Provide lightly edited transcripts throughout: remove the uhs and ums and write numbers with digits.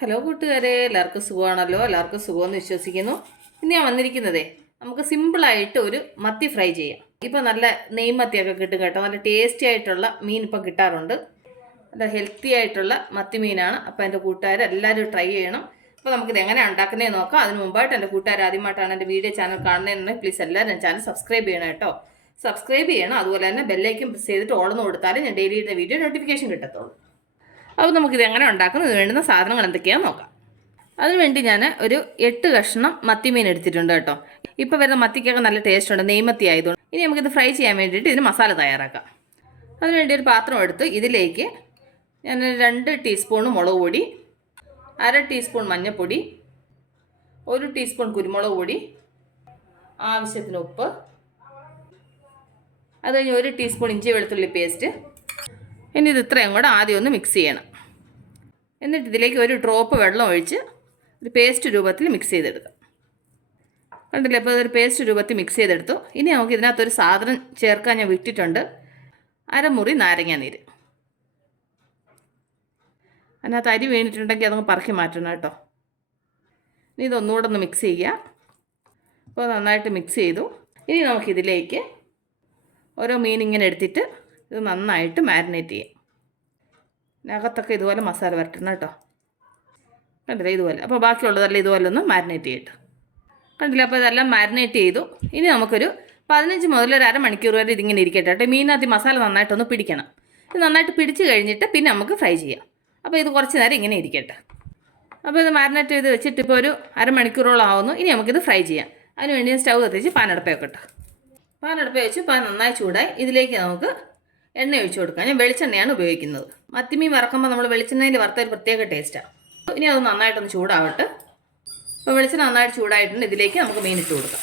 Hello കൂട്ടുകാരെ, എല്ലാവർക്കും സുഖമാണല്ലോ. എല്ലാവർക്കും സുഖമെന്ന് വിശ്വസിക്കുന്നു. ഇനി ഞാൻ വന്നിരിക്കുന്നതേ നമുക്ക് സിമ്പിളായിട്ട് ഒരു മത്തി ഫ്രൈ ചെയ്യാം. ഇപ്പം നല്ല നെയ്മത്തിയൊക്കെ കിട്ടും കേട്ടോ. നല്ല ടേസ്റ്റി ആയിട്ടുള്ള മീൻ ഇപ്പം കിട്ടാറുണ്ട്. നല്ല ഹെൽത്തി ആയിട്ടുള്ള മത്തി മീനാണ്. അപ്പോൾ എൻ്റെ കൂട്ടുകാർ എല്ലാവരും ട്രൈ ചെയ്യണം. അപ്പോൾ നമുക്കിത് എങ്ങനെയാണ് ഉണ്ടാക്കുന്നതെന്ന് നോക്കാം. അതിന് മുമ്പായിട്ട് എൻ്റെ കൂട്ടുകാർ ആദ്യമായിട്ടാണ് എൻ്റെ വീഡിയോ ചാനൽ കാണുന്നതെന്നുണ്ടെങ്കിൽ പ്ലീസ് എല്ലാവരും എൻ്റെ ചാനൽ സബ്സ്ക്രൈബ് ചെയ്യണം കേട്ടോ. സബ്സ്ക്രൈബ് ചെയ്യണം. അതുപോലെ തന്നെ ബെല്ലൈക്കും പ്രസ് ചെയ്തിട്ട് ഓളെന്ന് കൊടുത്താലും ഞാൻ ഡെയിലി ഇടുന്ന വീഡിയോ നോട്ടിഫിക്കേഷൻ കിട്ടത്തുള്ളൂ. അപ്പോൾ നമുക്കിത് എങ്ങനെ ഉണ്ടാക്കുന്നത്, വേണ്ടുന്ന സാധനങ്ങൾ എന്തൊക്കെയാണെന്ന് നോക്കാം. അതിനുവേണ്ടി ഞാൻ ഒരു 8 കഷ്ണം മത്തിമീൻ എടുത്തിട്ടുണ്ട് കേട്ടോ. ഇപ്പോൾ വരുന്ന മത്തിക്കൊക്കെ നല്ല ടേസ്റ്റ് ഉണ്ട്, നെയ്മത്തി ആയതുകൊണ്ട്. ഇനി നമുക്കിത് ഫ്രൈ ചെയ്യാൻ വേണ്ടിയിട്ട് ഇതിന് മസാല തയ്യാറാക്കാം. അതിനുവേണ്ടി ഒരു പാത്രം എടുത്ത് ഇതിലേക്ക് ഞാൻ 2 ടീസ്പൂൺ മുളക് പൊടി, 1/2 ടീസ്പൂൺ മഞ്ഞൾപ്പൊടി, 1 ടീസ്പൂൺ കുരുമുളക് പൊടി, ആവശ്യത്തിന് ഉപ്പ്, അത് കഴിഞ്ഞ് 1 ടീസ്പൂൺ ഇഞ്ചി വെളുത്തുള്ളി പേസ്റ്റ്. ഇനി ഇത് ഇത്രയും കൂടെ ആദ്യം ഒന്ന് മിക്സ് ചെയ്യണം. എന്നിട്ട് ഇതിലേക്ക് ഒരു ഡ്രോപ്പ് വെള്ളം ഒഴിച്ച് ഒരു പേസ്റ്റ് രൂപത്തിൽ മിക്സ് ചെയ്തെടുക്കാം. കണ്ടില്ലേ, അപ്പോൾ ഒരു പേസ്റ്റ് രൂപത്തിൽ മിക്സ് ചെയ്തെടുത്തു. ഇനി നമുക്ക് ഇതിനകത്തൊരു സാധനം ചേർക്കാൻ ഞാൻ വിട്ടിട്ടുണ്ട്. 1/2 മുറി നാരങ്ങ നീര്. അതിനകത്ത് അരി വീണിട്ടുണ്ടെങ്കിൽ അതങ്ങ് പറക്കി മാറ്റണം കേട്ടോ. ഇനി ഇതൊന്നുകൂടെ ഒന്ന് മിക്സ് ചെയ്യുക. അപ്പോൾ നന്നായിട്ട് മിക്സ് ചെയ്തു. ഇനി നമുക്കിതിലേക്ക് ഓരോ മീൻ ഇങ്ങനെ എടുത്തിട്ട് ഇത് നന്നായിട്ട് മാരിനേറ്റ് ചെയ്യാം. അകത്തൊക്കെ ഇതുപോലെ മസാല വരട്ടണം കേട്ടോ. കണ്ടില്ലേ, ഇതുപോലെ. അപ്പോൾ ബാക്കിയുള്ളതെല്ലാം ഇതുപോലെ ഒന്ന് മാരിനേറ്റ് ചെയ്തിട്ട് കണ്ടില്ലേ. അപ്പോൾ ഇതെല്ലാം മാരിനേറ്റ് ചെയ്തു. ഇനി നമുക്കൊരു 15 മുതൽ ഒരു അരമണിക്കൂർ വരെ ഇതിങ്ങനെ ഇരിക്കട്ടെ കേട്ടോ. മീനകത്ത് മസാല നന്നായിട്ടൊന്ന് പിടിക്കണം. ഇത് നന്നായിട്ട് പിടിച്ച് കഴിഞ്ഞിട്ട് പിന്നെ നമുക്ക് ഫ്രൈ ചെയ്യാം. അപ്പോൾ ഇത് കുറച്ച് നേരം ഇങ്ങനെ ഇരിക്കട്ടെ. അപ്പോൾ ഇത് മാരിനേറ്റ് ചെയ്ത് വെച്ചിട്ട് ഇപ്പോൾ ഒരു അരമണിക്കൂറോളം ആവുന്നു. ഇനി നമുക്കിത് ഫ്രൈ ചെയ്യാം. അതിനുവേണ്ടി സ്റ്റൗ കത്തിച്ച് പാനടുപ്പ് വെക്കട്ടെ. പാനടുപ്പ് വെച്ച് പാൻ നന്നായി ചൂടായി. ഇതിലേക്ക് നമുക്ക് എണ്ണ ഒഴിച്ചു കൊടുക്കാം. ഞാൻ വെളിച്ചെണ്ണയാണ് ഉപയോഗിക്കുന്നത്. മത്തിമീൻ വറക്കുമ്പോൾ നമ്മൾ വെളിച്ചെണ്ണയിൽ വറുത്ത ഒരു പ്രത്യേക ടേസ്റ്റാണ്. ഇനി അത് നന്നായിട്ടൊന്ന് ചൂടാവട്ടെ. അപ്പോൾ വെളിച്ചെണ്ണ നന്നായിട്ട് ചൂടായിട്ടുണ്ട്. ഇതിലേക്ക് നമുക്ക് മീൻ ഇട്ട് കൊടുക്കാം.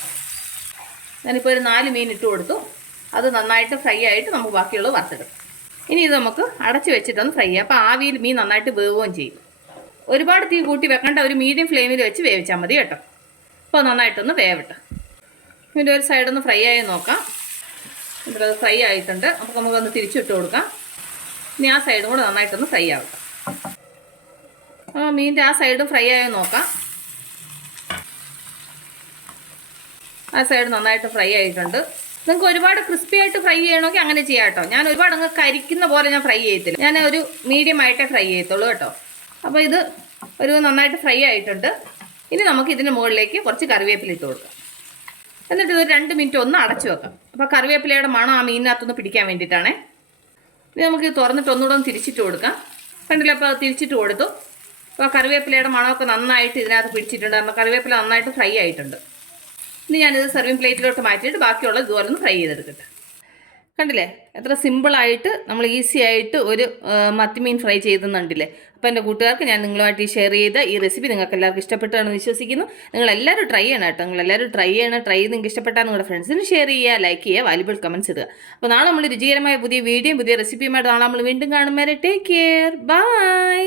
ഞാനിപ്പോൾ ഒരു 4 മീൻ ഇട്ട് കൊടുത്തു. അത് നന്നായിട്ട് ഫ്രൈ ആയിട്ട് നമുക്ക് ബാക്കിയുള്ളത് വറുത്തെടുക്കാം. ഇനി ഇത് നമുക്ക് അടച്ച് വെച്ചിട്ടൊന്ന് ഫ്രൈ ചെയ്യാം. അപ്പോൾ ആവിയിൽ മീൻ നന്നായിട്ട് വേവുകയും ചെയ്യും. ഒരുപാട് തീ കൂട്ടി വെക്കേണ്ട, ഒരു മീഡിയം ഫ്ലെയിമിൽ വെച്ച് വേവിച്ചാൽ മതി കേട്ടോ. അപ്പോൾ നന്നായിട്ടൊന്ന് വേവട്ടെ. ഇതിൻ്റെ ഒരു സൈഡൊന്ന് ഫ്രൈ ആയി നോക്കാം. ഇവിടെ അത് ഫ്രൈ ആയിട്ടുണ്ട്. അപ്പോൾ നമുക്കൊന്ന് തിരിച്ചിട്ട് കൊടുക്കാം. ഇനി ആ സൈഡും കൂടെ നന്നായിട്ടൊന്ന് ഫ്രൈ ആവട്ടെ. മീനിൻ്റെ ആ സൈഡും ഫ്രൈ ആയി നോക്കാം. ആ സൈഡ് നന്നായിട്ട് ഫ്രൈ ആയിട്ടുണ്ട്. നിങ്ങൾക്ക് ഒരുപാട് ക്രിസ്പി ആയിട്ട് ഫ്രൈ ചെയ്യണമെങ്കിൽ അങ്ങനെ ചെയ്യാം കേട്ടോ. ഞാൻ ഒരുപാട് അങ്ങ് കരിക്കുന്ന പോലെ ഞാൻ ഫ്രൈ ചെയ്യത്തില്ല. ഞാൻ ഒരു മീഡിയം ആയിട്ടേ ഫ്രൈ ചെയ്യത്തുള്ളൂ കേട്ടോ. അപ്പോൾ ഇത് ഒരു നന്നായിട്ട് ഫ്രൈ ആയിട്ടുണ്ട്. ഇനി നമുക്ക് ഇതിൻ്റെ മുകളിലേക്ക് കുറച്ച് കറിവേപ്പില ഇട്ട് കൊടുക്കാം. എന്നിട്ട് ഇത് 2 മിനിറ്റ് ഒന്ന് അടച്ചു വെക്കാം. അപ്പോൾ കറിവേപ്പിലയുടെ മണം ആ മീനിനകത്തൊന്ന് പിടിക്കാൻ വേണ്ടിയിട്ടാണേ. ഇനി നമുക്ക് തുറന്നിട്ട് ഒന്നുകൂടെ ഒന്ന് തിരിച്ചിട്ട് കൊടുക്കാം. കണ്ടില്ല, അപ്പോൾ തിരിച്ചിട്ട് കൊടുത്തു. അപ്പോൾ കറിവേപ്പിലയുടെ മണമൊക്കെ നന്നായിട്ട് ഇതിനകത്ത് പിടിച്ചിട്ടുണ്ട്. കാരണം കറിവേപ്പില നന്നായിട്ട് ഫ്രൈ ആയിട്ടുണ്ട്. ഇനി ഞാനിത് സെർവിങ് പ്ലേറ്റിലോട്ട് മാറ്റിയിട്ട് ബാക്കിയുള്ളത് ഇതുപോലെ ഒന്ന് ഫ്രൈ ചെയ്തെടുക്കട്ടെ. കണ്ടില്ലേ, എത്ര സിമ്പിളായിട്ട് നമ്മൾ ഈസി ആയിട്ട് ഒരു മത്തിമീൻ ഫ്രൈ ചെയ്തെന്നുണ്ടല്ലേ. അപ്പോൾ എൻ്റെ കൂട്ടുകാർക്ക് ഞാൻ നിങ്ങളുമായിട്ട് ഷെയർ ചെയ്ത ഈ റെസിപ്പി നിങ്ങൾക്ക് എല്ലാവർക്കും ഇഷ്ടപ്പെട്ടാണെന്ന് വിശ്വസിക്കുന്നു. നിങ്ങളെല്ലാവരും ട്രൈ ചെയ്യണം കേട്ടോ. നിങ്ങളെല്ലാവരും ട്രൈ ചെയ്ത് നിങ്ങൾക്ക് ഇഷ്ടപ്പെട്ടാൽ നിങ്ങളുടെ ഫ്രണ്ട്സിന് ഷെയർ ചെയ്യുക, ലൈക്ക് ചെയ്യുക, വാല്യുബിൾ കമൻറ്റ്സ് ഇടുക. അപ്പോൾ നാളെ നമ്മൾ രുചികരമായ പുതിയ വീഡിയോയും പുതിയ റെസിപ്പിയുമായിട്ട് നാളെ നമ്മൾ വീണ്ടും കാണും വരെ ടേക്ക് കെയർ, ബൈ.